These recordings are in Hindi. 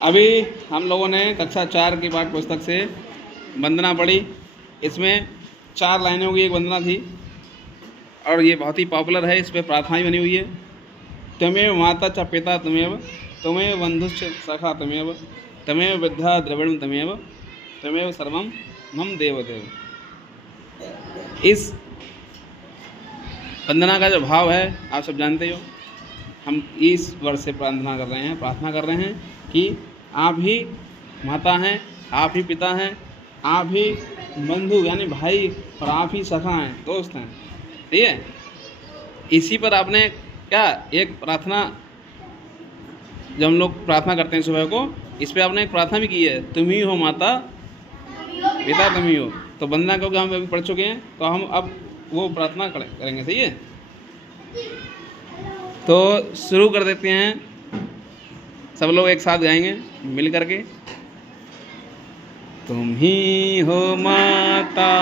अभी हम लोगों ने कक्षा 4 की पाठ्य पुस्तक से वंदना पढ़ी। इसमें 4 लाइनों की एक वंदना थी और ये बहुत ही पॉपुलर है। इस पर प्रार्थनाएं बनी हुई है। त्वमेव माता च पिता त्वमेव, त्वमेव बंधुश्च सखा त्वमेव, त्वमेव विद्या द्रविणं त्वमेव, त्वमेव सर्वं मम देवदेव। इस वंदना का जो भाव है आप सब जानते हो। हम इस वर्ष से प्रार्थना कर रहे हैं कि आप ही माता हैं, आप ही पिता हैं, आप ही बंधु यानी भाई और आप ही सखा हैं, दोस्त हैं। ठीक है, इसी पर आपने क्या एक प्रार्थना, जब हम लोग प्रार्थना करते हैं सुबह को, इस पे आपने एक प्रार्थना भी की है, तुम ही हो माता पिता तुम ही हो। तो वंदना क्योंकि हम अभी पढ़ चुके हैं तो हम अब वो प्रार्थना करेंगे। सही है, तो शुरू कर देते हैं। सब लोग एक साथ गाएंगे मिल करके। तुम ही हो माता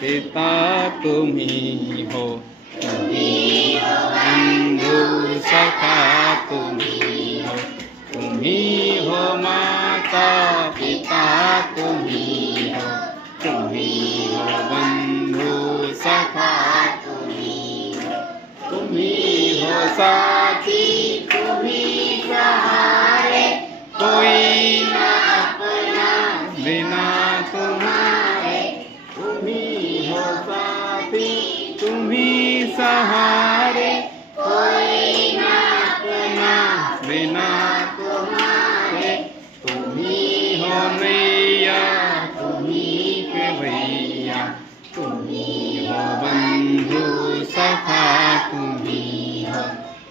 पिता तुम ही हो, तुम ही हो बंधु सखा तुम ही हो, तुम ही हो माता पिता तुम ही हो, तुम ही हो बंधु सखा तुम ही हो, तुम ही हो साथी तुम ही सहारे, कोई ना अपना बिना तुम्हारे, तुम ही हो साथी तुम ही सहारे, कोई ना अपना बिना तुम्हारे, तुम ही हो नैया तुम ही के भैया, तुम ही हो बंधु सखा तुम ही हो,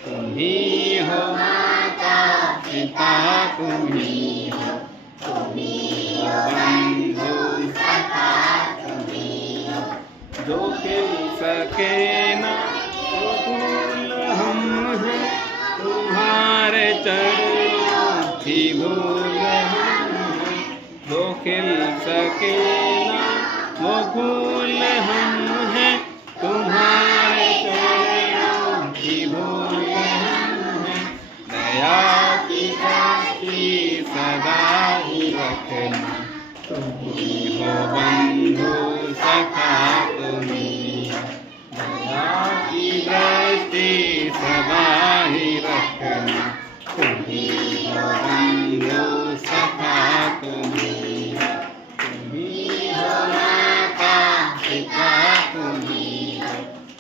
तुम ही हो माता पिता तुम ही हो, तुम ही हो बंधु सखा तुम ही हो। जो खेल सके ना वो फूल हम हैं, तुम्हारे चरणों की धूल हम हैं। जो खेल सके ना वो फूल हम हैं, तुम्हारे चरणों की धूल हम हैं। दया की दृष्टि सदा ही रखना, तुम ही हो बंधु सखा तुम ही हो। दया की दृष्टि सदा ही रखना, तुम ही हो बंधु सखा तुम ही हो, तुम ही हो माता पिता तुम ही हो,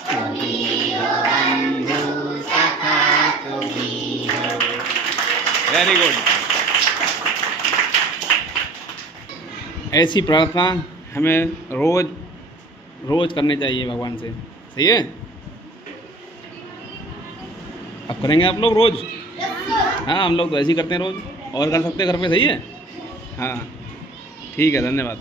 तुम ही हो बंधु सखा तुम ही हो। Very good. ऐसी प्रार्थना हमें रोज करनी चाहिए भगवान से। सही है, अब करेंगे आप लोग रोज। हाँ, हम लोग तो ऐसे ही करते हैं रोज, और कर सकते हैं घर पे। सही है, हाँ ठीक है, धन्यवाद।